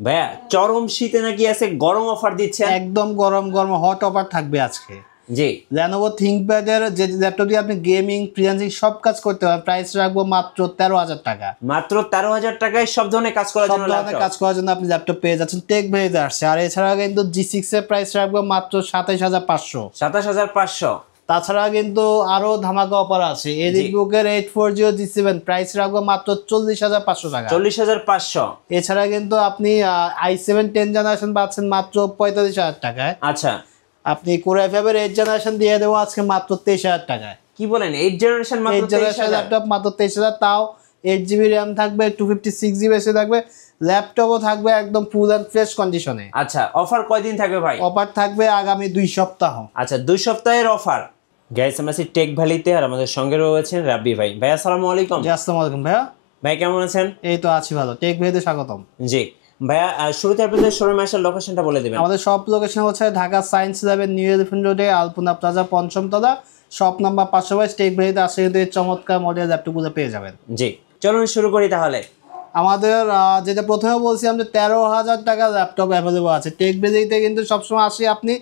ভাইয়া চরম শীতে নাকি আছে গরম অফার দিচ্ছেন? একদম গরম গরম হট অফার থাকবে আজকে। জি, Lenovo ThinkPad এর যে ল্যাপটপ দিয়ে আপনি গেমিং ফ্রিল্যান্সিং সব কাজ করতে পারেন, প্রাইস রাখবো মাত্র 13,000 টাকা। মাত্র 13,000 টাকায় সব ধরনের কাজ করার সব জন্য ধরনের কাজ করার জন্য আপনি ল্যাপটপ পেয়ে যাচ্ছেন, টেক ভেরিতে আসছে। আর এছাড়া কিন্তু G6 এর প্রাইস রাখবো মাত্র 27,500। 27,500। তাছাড়া কিন্তু আরো ধামাকা অফার আছে, এডিটবুকের 840 G7 প্রাইস রাখবো মাত্র 40,500 টাকা। 40,500। এছাড়া কিন্তু আপনি i7 10 জেনারেশন পাচ্ছেন মাত্র 45,000 টাকায়। আচ্ছা, আপনি Core i5 এর 8 জেনারেশন দিয়ে দেবো আজকে মাত্র 23,000 টাকায়। কি বলেন 8 জেনারেশন মাত্র 8 জেনারেশন 23,000? ল্যাপটপ মাত্র 23,000, তাও 8GB র্যাম থাকবে, 256GB এসে থাকবে, ল্যাপটপও থাকবে একদম ফুল অ্যান্ড ফ্রেশ কন্ডিশনে। আচ্ছা, অফার কয়দিন থাকবে ভাই? অফার থাকবে আগামী 2 সপ্তাহ। আচ্ছা, 2 সপ্তাহের অফার। গাইস, আমরা আছি টেক ভ্যালিতে আর আমাদের সঙ্গে রয়েছেন রাব্বি ভাই। ভাই আসসালামু আলাইকুম। জি আসসালামু আলাইকুম ভাইয়া। ভাই কেমন আছেন? এই তো আছি ভালো, টেক ভেরিতে স্বাগতম। জি ভাইয়া, শুরুতে আপনাদের শোরুমে আসার লোকেশনটা বলে দিবেন। আমাদের সব লোকেশন হচ্ছে ঢাকা সায়েন্স ল্যাবের নিউ এলিফ্যান্ট রোডে, আলপনা প্লাজা, পঞ্চম তলা, শপ নাম্বার 522। টেক ভেরিতে আসলে কিন্তু এই চমৎকার মডেল ল্যাপটপগুলো পেয়ে যাবেন। জি, চলুন শুরু করি তাহলে। আমাদের যেটা প্রথমে বলছিলাম যে 13,000 টাকা ল্যাপটপ অ্যাভেলেবল আছে টেক ভেরিতে, কিন্তু সবসময় আসি আপনি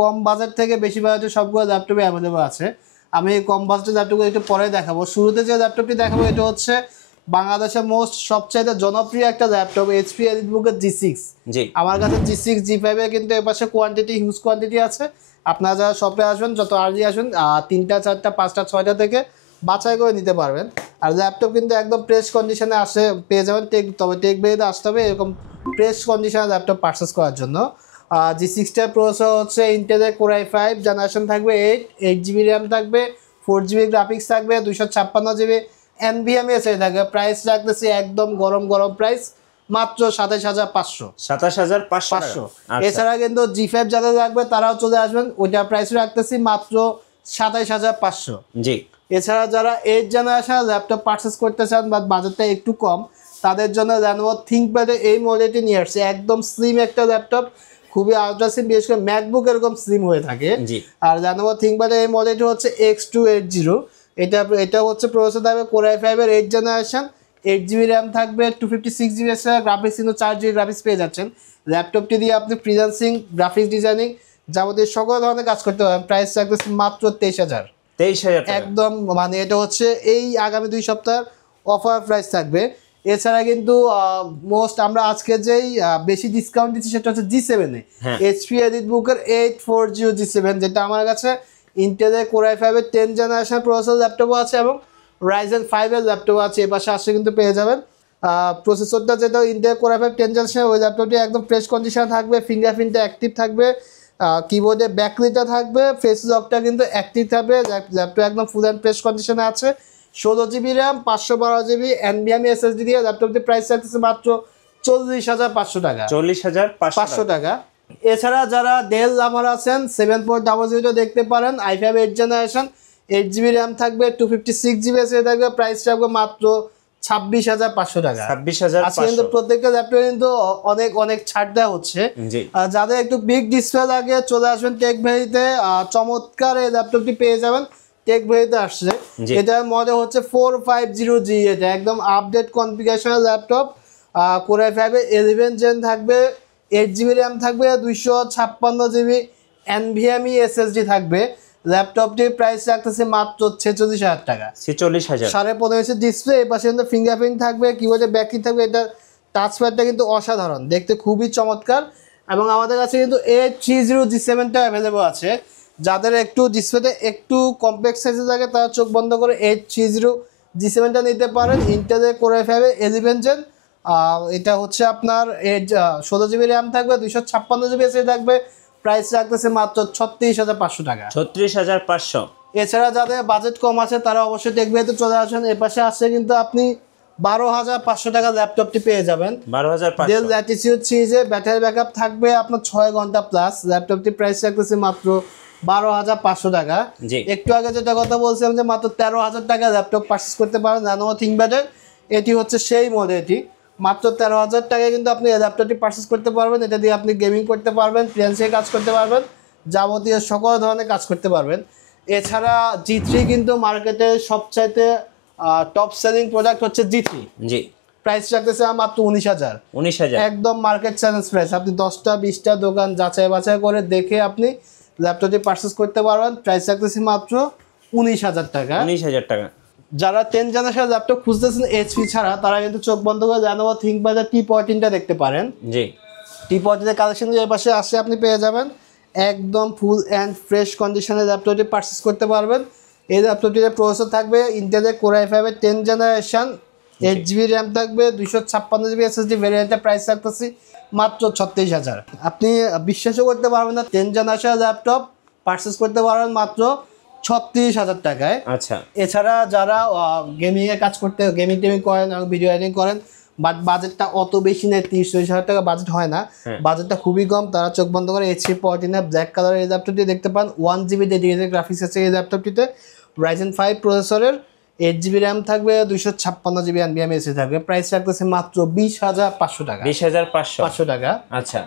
কম বাজেট থেকে বেশি বাজেটের সবগুলো ল্যাপটপই অ্যাভেলেবল আছে। আমি কম বাজেটের ল্যাপটপগুলো একটু পরে দেখাবো। শুরুতে যে ল্যাপটপটি দেখাবো এটা হচ্ছে বাংলাদেশের সবচাইতে জনপ্রিয় একটা ল্যাপটপ, এইচপি এলিটবুকের G6। জি, আমার কাছে G6 G5 এর কিন্তু এর পাশে কোয়ান্টিটি হিউজ কোয়ান্টিটি আছে। আপনারা যারা শপে আসবেন যত আর্লি আসবেন 3টা 4টা 5টা 6টা থেকে বাছাই করে নিতে পারবেন। আর ল্যাপটপ কিন্তু একদম ফ্রেশ কন্ডিশনে আসে পেয়ে যাবেন। তবে টেক ভেরিতে আসতে হবে এরকম ফ্রেশ কন্ডিশনে ল্যাপটপ পারচেস করার জন্য। G6টার প্রসেসর হচ্ছে ইন্টেলের Core i5 জেনারেশন থাকবে 8GB র্যাম থাকবে, 4GB গ্রাফিক্স থাকবে, 256GB NVMe থাকবে। প্রাইস রাখতেছি একদম গরম গরম প্রাইস মাত্র 27,500। 27,500। এছাড়া কিন্তু G5 যাদের লাগবে তারাও চলে আসবেন, ওইটা প্রাইস রাখতেছি মাত্র 27,500। জি, এছাড়া যারা 8 জেনারেশন ল্যাপটপ পারচেস করতে চান বা বাজেটটা একটু কম, তাদের জন্য Lenovo ThinkPad এই মডেলটি নিয়ে আসছে। একদম স্লিম একটা ল্যাপটপ, খুবই আলট্রা স্লিম, বিশেষ করে ম্যাকবুক এরকম স্লিম হয়ে থাকে। জি, আর Lenovo ThinkPad এই মডেলটি হচ্ছে X280। এটা হচ্ছে প্রসেসর থাকবে Core i5 এর 8 জেনারেশন, 8GB র্যাম থাকবে, 256GB গ্রাফিক্স, কিন্তু 4GB গ্রাফিক্স পেয়ে যাচ্ছেন। ল্যাপটপটি দিয়ে আপনি ফ্রিল্যান্সিং, গ্রাফিক্স ডিজাইনিং যাবতীয় সকল ধরনের কাজ করতে পারবেন। প্রাইস রাখতেছি মাত্র 23,000। 23,000 টাকা। একদম মানে এটা হচ্ছে এই আগামী 2 সপ্তাহের অফার প্রাইস থাকবে। এছাড়া কিন্তু আমরা আজকে যেই বেশি ডিসকাউন্ট দিচ্ছি সেটা হচ্ছে G7 এ হ্যাঁ। এইচপি এলিটবুকের 840 G7, যেটা আমার কাছে ইন্টেলের Core i5 এর 10 জেনারেশন প্রসেসর ল্যাপটপও আছে এবং Ryzen 5 এর ল্যাপটপ আছে। এ পাশে আসলে কিন্তু পেয়ে যাবেন। প্রসেসরটা যেটা ইন্টেল Core i5 10 জেনারেশন, ওই ল্যাপটপটি একদম ফ্রেশ কন্ডিশন থাকবে, ফিঙ্গারপ্রিন্টটা অ্যাক্টিভ থাকবে, কিবোর্ডে ব্যাকলিটটা থাকবে, ফেস লকটা কিন্তু অ্যাক্টিভ থাকবে। ল্যাপটপ একদম ফুল অ্যান্ড ফ্রেশ কন্ডিশনে আছে। 16GB RAM, 512GB NVMe SSD দিয়ে ল্যাপটপটির প্রাইস থাকতেছে মাত্র 40,500 টাকা। 40,500 টাকা। এছাড়া যারা ডেল লাভার আছেন 7.00 দেখতে পারেন, i5 8 জেনারেশন, 8GB র্যাম থাকবে, 256GB SSD থাকবে, প্রাইস থাকবে মাত্র 26,500 টাকা। 26,500। আজকে কিন্তু প্রত্যেকটা ল্যাপটপে কিন্তু অনেক অনেক ছাড় দেওয়া হচ্ছে। জি, যাদের একটু বিগ ডিসপ্লে লাগে চলে আসবেন টেক ভেরিতে, চমৎকার এই ল্যাপটপটি পেয়ে যাবেন। টেক ভেরিতে আসছে। জি। এটার মডেল হচ্ছে 450G। এটা একদম আপডেট কনফিগারেশনের ল্যাপটপ। Core i5 11 জেন থাকবে, 8GB র্যাম থাকবে, 256GB NVMe SSD থাকবে। ল্যাপটপটির প্রাইস রাখতেছে মাত্র 46,000 টাকা। 46,000। 15.5 ইঞ্চি ডিসপ্লে, এই পাশে কিন্তু ফিঙ্গারপ্রিন্ট থাকবে, কিবোর্ডে ব্যাকলিট থাকবে। এটা টাচপ্যাডটা কিন্তু অসাধারণ, দেখতে খুবই চমৎকার। এবং আমাদের কাছে কিন্তু 830 G7টা অ্যাভেলেবল আছে। যাদের একটু ডিসপ্লেতে একটু কমপ্লেক্স সাইজে থাকে তারা চোখ বন্ধ করে 830 G7টা নিতে পারেন। ইন্টেলের Core i5 11 জেন, এটা হচ্ছে আপনার 16GB র্যাম থাকবে, 256GB SSD থাকবে। প্রাইস রাখতেছে মাত্র 36,500 টাকা। 36,500। এছাড়া যাদের বাজেট কম আছে তারা অবশ্যই টেক ভেরিতে চলে আসেন। এর পাশে আসছে কিন্তু আপনি 12,500 টাকা ল্যাপটপটি পেয়ে যাবেন। 12,500। ডেল ল্যাটিটিউড সিরিজে ব্যাটারি ব্যাকআপ থাকবে আপনার 6 ঘন্টা প্লাস। ল্যাপটপটি প্রাইস রাখতেছে মাত্র 12,500 টাকা। জি। একটু আগে যেটা কথা বলছিলাম যে মাত্র 13,000 টাকা ল্যাপটপ পারচেস করতে পারেন Lenovo ThinkPad এর, এটি হচ্ছে সেই মডেলটি। মাত্র 13,000 টাকায় কিন্তু আপনি এই ল্যাপটপটি পারচেস করতে পারবেন। এটা দিয়ে আপনি গেমিং করতে পারবেন, ফ্রিল্যান্সিং কাজ করতে পারবেন, যাবতীয় সকল ধরনের কাজ করতে পারবেন। এছাড়া G3 কিন্তু মার্কেটের সবচাইতে টপ সেলিং প্রোডাক্ট হচ্ছে G3। জি, প্রাইস রাখতেছে মাত্র 19,000। 19,000 একদম মার্কেট চ্যালেঞ্জ প্রাইস। আপনি 10টা 20টা দোকান যাচাই বাছাই করে দেখে আপনি ল্যাপটপটি পারচেস করতে পারবেন। প্রাইস রাখতেছি মাত্র 19,000 টাকা। 19,000 টাকা। যারা 10 জেনারেশন ল্যাপটপ খুঁজতেছেন এইচপি ছাড়া, তারা কিন্তু চোখ বন্ধ করে Lenovo ThinkPad T14টা দেখতে পারেন। জি, T14 কালেকশন এর পাশে আসলে আপনি পেয়ে যাবেন একদম ফুল অ্যান্ড ফ্রেশ কন্ডিশনের ল্যাপটপটি পারচেস করতে পারবেন। এই ল্যাপটপটিতে প্রসেসর থাকবে ইন্টেলের Core i5 এর 10 জেনারেশন, 8GB র্যাম থাকবে, 256GB SSD ভেরিয়েন্টের প্রাইস রাখতেছি মাত্র 36,000। আপনি বিশ্বাসও করতে পারবেন না, 10 জেনারেশন ল্যাপটপ পারচেস করতে পারবেন মাত্র 36,000 টাকায়। আচ্ছা, এছাড়া যারা গেমিং এর কাজ করতে, গেমিং টেমিং করেন এবং ভিডিও এডিটিং করেন, বাট বাজেটটা অত বেশি নেই, 30-40,000 টাকা বাজেট হয় না, বাজেটটা খুবই কম, তারা চোখ বন্ধ করে HP 14 ব্ল্যাক কালারের এই ল্যাপটপটি দেখতে পান। 1GB ডেডিকেটেড গ্রাফিক্স আছে এই ল্যাপটপটিতে, Ryzen 5 প্রসেসরের, 8GB র্যাম থাকবে, 256GB NVMe SSD থাকবে। প্রাইস রাখতেছে মাত্র 20,500 টাকা। 20,500 টাকা। আচ্ছা,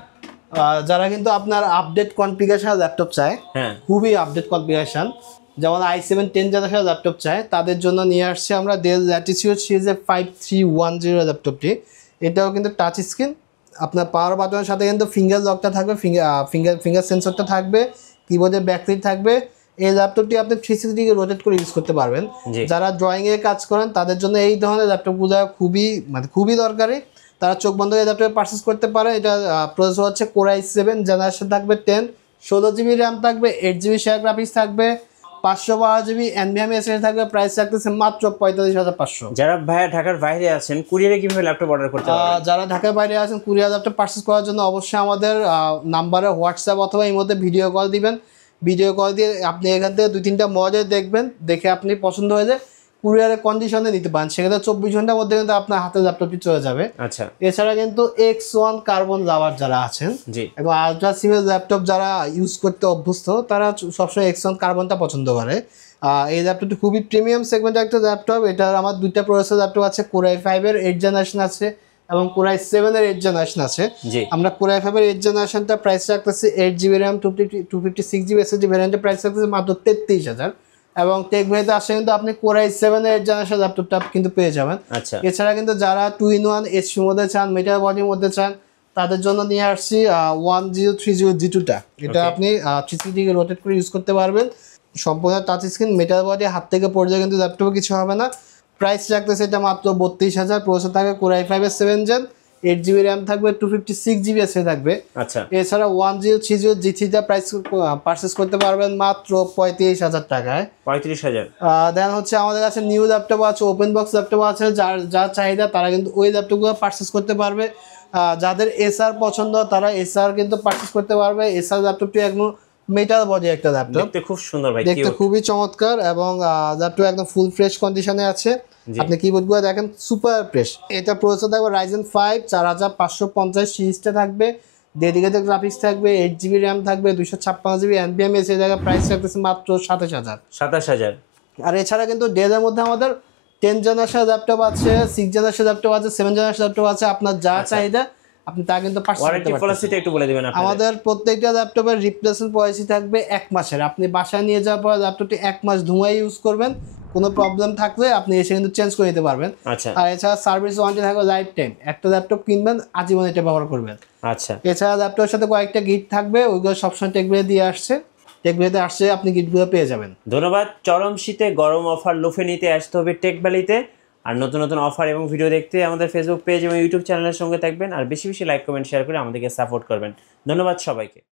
যারা কিন্তু আপনার আপডেট কনফিগারেশন ল্যাপটপ চায়, হ্যাঁ, খুবই আপডেট কনফিগারেশন, যেমন i7 10 জেনারেশন ল্যাপটপ চায়, তাদের জন্য নিয়ে আসছে আমরা ডেল ল্যাটিটিউড সিরিজের 5310 ল্যাপটপটি। এটাও কিন্তু টাচ স্ক্রিন, আপনার পাওয়ার বাটনের সাথে কিন্তু ফিঙ্গার লকটা থাকবে, ফিঙ্গার সেন্সরটা থাকবে, কিবোর্ডের ব্যাকলাইট থাকবে। এই ল্যাপটপটি আপনি 360 ডিগ্রি রোটেট করে ইউজ করতে পারবেন। যারা ড্রয়িং এর কাজ করেন তাদের জন্য এই ধরনের ল্যাপটপগুলো খুবই দরকারি, তারা চোখ বন্ধ করে ল্যাপটপে পারচেস করতে পারে। এটা প্রসেসর হচ্ছে Core i7 জেনারেশন থাকবে 10, 16GB র্যাম থাকবে, 8GB শেয়ার গ্রাফিক্স থাকবে, 512GB NVMe SSD থাকবে। প্রাইস রাখতেছে মাত্র 45,500। যারা ভাইয়া ঢাকার বাইরে আছেন, কুরিয়ারে কিভাবে ল্যাপটপ অর্ডার করতে পারবেন? যারা ঢাকার বাইরে আছেন, কুরিয়ার ল্যাপটপ পারচেস করার জন্য অবশ্যই আমাদের নাম্বারে হোয়াটসঅ্যাপ অথবা এই মধ্যে ভিডিও কল দিবেন। ভিডিও কল দিয়ে আপনি এখান থেকে 2-3টা মডেল দেখবেন, দেখে আপনি পছন্দ হয়ে যায় কুরিয়ারের কন্ডিশনে নিতে পারেন, সেক্ষেত্রে 24 ঘন্টার মধ্যে কিন্তু আপনার হাতে ল্যাপটপটি চলে যাবে। আচ্ছা, এছাড়া কিন্তু X1 কার্বন লাভার যারা আছেন জি, এবং আলট্রা সিমের ল্যাপটপ যারা ইউজ করতে অভ্যস্ত, তারা সবসময় X1 কার্বনটা পছন্দ করে। এই ল্যাপটপটি খুবই প্রিমিয়াম সেগমেন্টের একটা ল্যাপটপ। এটার আমার 2টা প্রসেসর ল্যাপটপ আছে, Core i5 এর 8 জেনারেশন আছে এবং Core i7 এর 8 জেনারেশন আছে। জি, আমরা Core i5 এর 8 জেনারেশনটা প্রাইস রাখতেছি 8GB RAM, 256GB SSD ভ্যারিয়েন্টের price রাখতেছি মাত্র 33,000। এবং টেক ভেতে আসলে কিন্তু আপনি Core i7 এর 8 জেনারেশন ল্যাপটপটা কিন্তু পেয়ে যাবেন। আচ্ছা, এছাড়া কিন্তু যারা 2-in-1 HP মধ্যে চান, মেটাল বডির মধ্যে চান, তাদের জন্য নিয়ে আসছি 1030G2টা। এটা আপনি 360 ডিগ্রি রোটেট করে ইউজ করতে পারবেন, সম্পূর্ণ টাচ স্ক্রিন, মেটাল বডি, হাত থেকে পড়ে যায় কিন্তু ল্যাপটপে কিছু হবে না। প্রাইস রাখতেছে এটা মাত্র 32,000। প্রসেসর থাকবে Core i5 এর 7 জেন, 8GB র্যাম থাকবে, 256GB SSD থাকবে। আচ্ছা, এছাড়া 1030G3টা প্রাইস পারচেস করতে পারবেন মাত্র 35,000 টাকায়। 35,000। দেন হচ্ছে আমাদের কাছে নিউ ল্যাপটপ আছে, ওপেন বক্স ল্যাপটপ আছে, যার চাহিদা তারা কিন্তু ওই ল্যাপটপগুলো পারচেস করতে পারবে। যাদের এসআর পছন্দ তারা এসআর কিন্তু পারচেস করতে পারবে। এসআর ল্যাপটপটি একদম মেটাল বডি একটা ল্যাপটপ, দেখতে খুব সুন্দর ভাই, দেখতে খুবই চমৎকার এবং ল্যাপটপ একদম ফুল ফ্রেশ কন্ডিশনে আছে। আপনি কিবোর্ডগুলো দেখেন সুপার ফ্রেশ। এটা প্রসেসর থাকবে Ryzen 5 4550 সিরিজটা থাকবে, ডেডিকেটেড গ্রাফিক্স থাকবে, 8GB র্যাম থাকবে, 256GB NVMe SSD থাকবে। প্রাইস রাখতেছে মাত্র 27,000। 27,000। আর এছাড়া কিন্তু ডেলের মধ্যে আমাদের 10 জেনারেশন ল্যাপটপ আছে, 6 জেনারেশন ল্যাপটপ আছে, 7 জেনারেশন ল্যাপটপ আছে। আপনার যা চাহিদা আপনি তা কিন্তু ওয়ারেন্টি পলিসিটা একটু বলে দিবেন আপনারা। আমাদের প্রত্যেকটা ল্যাপটপের রিপ্লেসমেন্ট পলিসি থাকবে 1 মাসের। আপনি বাসায় নিয়ে যাওয়ার পর ল্যাপটপটি 1 মাস ধুমাই ইউজ করবেন, কোনো প্রবলেম থাকলে আপনি এসে কিন্তু চেঞ্জ করে নিতে পারবেন। আচ্ছা, আর এছাড়া সার্ভিস ওয়ারেন্টি থাকবে লাইফ টাইম। একটা ল্যাপটপ কিনবেন, আজীবন এটা ব্যবহার করবেন। আচ্ছা, এছাড়া ল্যাপটপের সাথে কয়েকটা গিফট থাকবে, ওইগুলো সবসময় টেকবিলে দিয়ে আসছে, টেকবিলেতে আসছে আপনি গিফটগুলো পেয়ে যাবেন। ধন্যবাদ। চরম শীতে গরম অফার লুফে নিতে আসতে হবে টেক ভ্যালিতে। আর নতুন নতুন অফার এবং ভিডিও দেখতে আমাদের ফেসবুক পেজ এবং ইউটিউব চ্যানেলের সঙ্গে থাকবেন। আর বেশি বেশি লাইক, কমেন্ট, শেয়ার করে আমাদেরকে সাপোর্ট করবেন। ধন্যবাদ সবাইকে।